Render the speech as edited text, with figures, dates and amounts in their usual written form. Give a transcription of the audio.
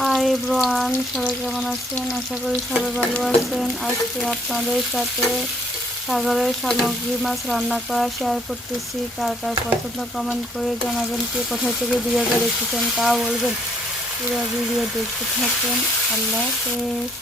Hi everyone, সবাই কেমন আছেন? আশা করি সবাই ভালো আছেন। আজকে আপনাদের সাথে সাগরের সামুদ্রিক মাছ রান্না করা শেয়ার করতেছি। কার কার পছন্দ কমেন্ট করে জানাবেন। কে কোথায় থেকে ভিডিওটা দেখতেছেন তা বলবেন। পুরো ভিডিও দেখতে থাকেন। আল্লাহ হাফেজ।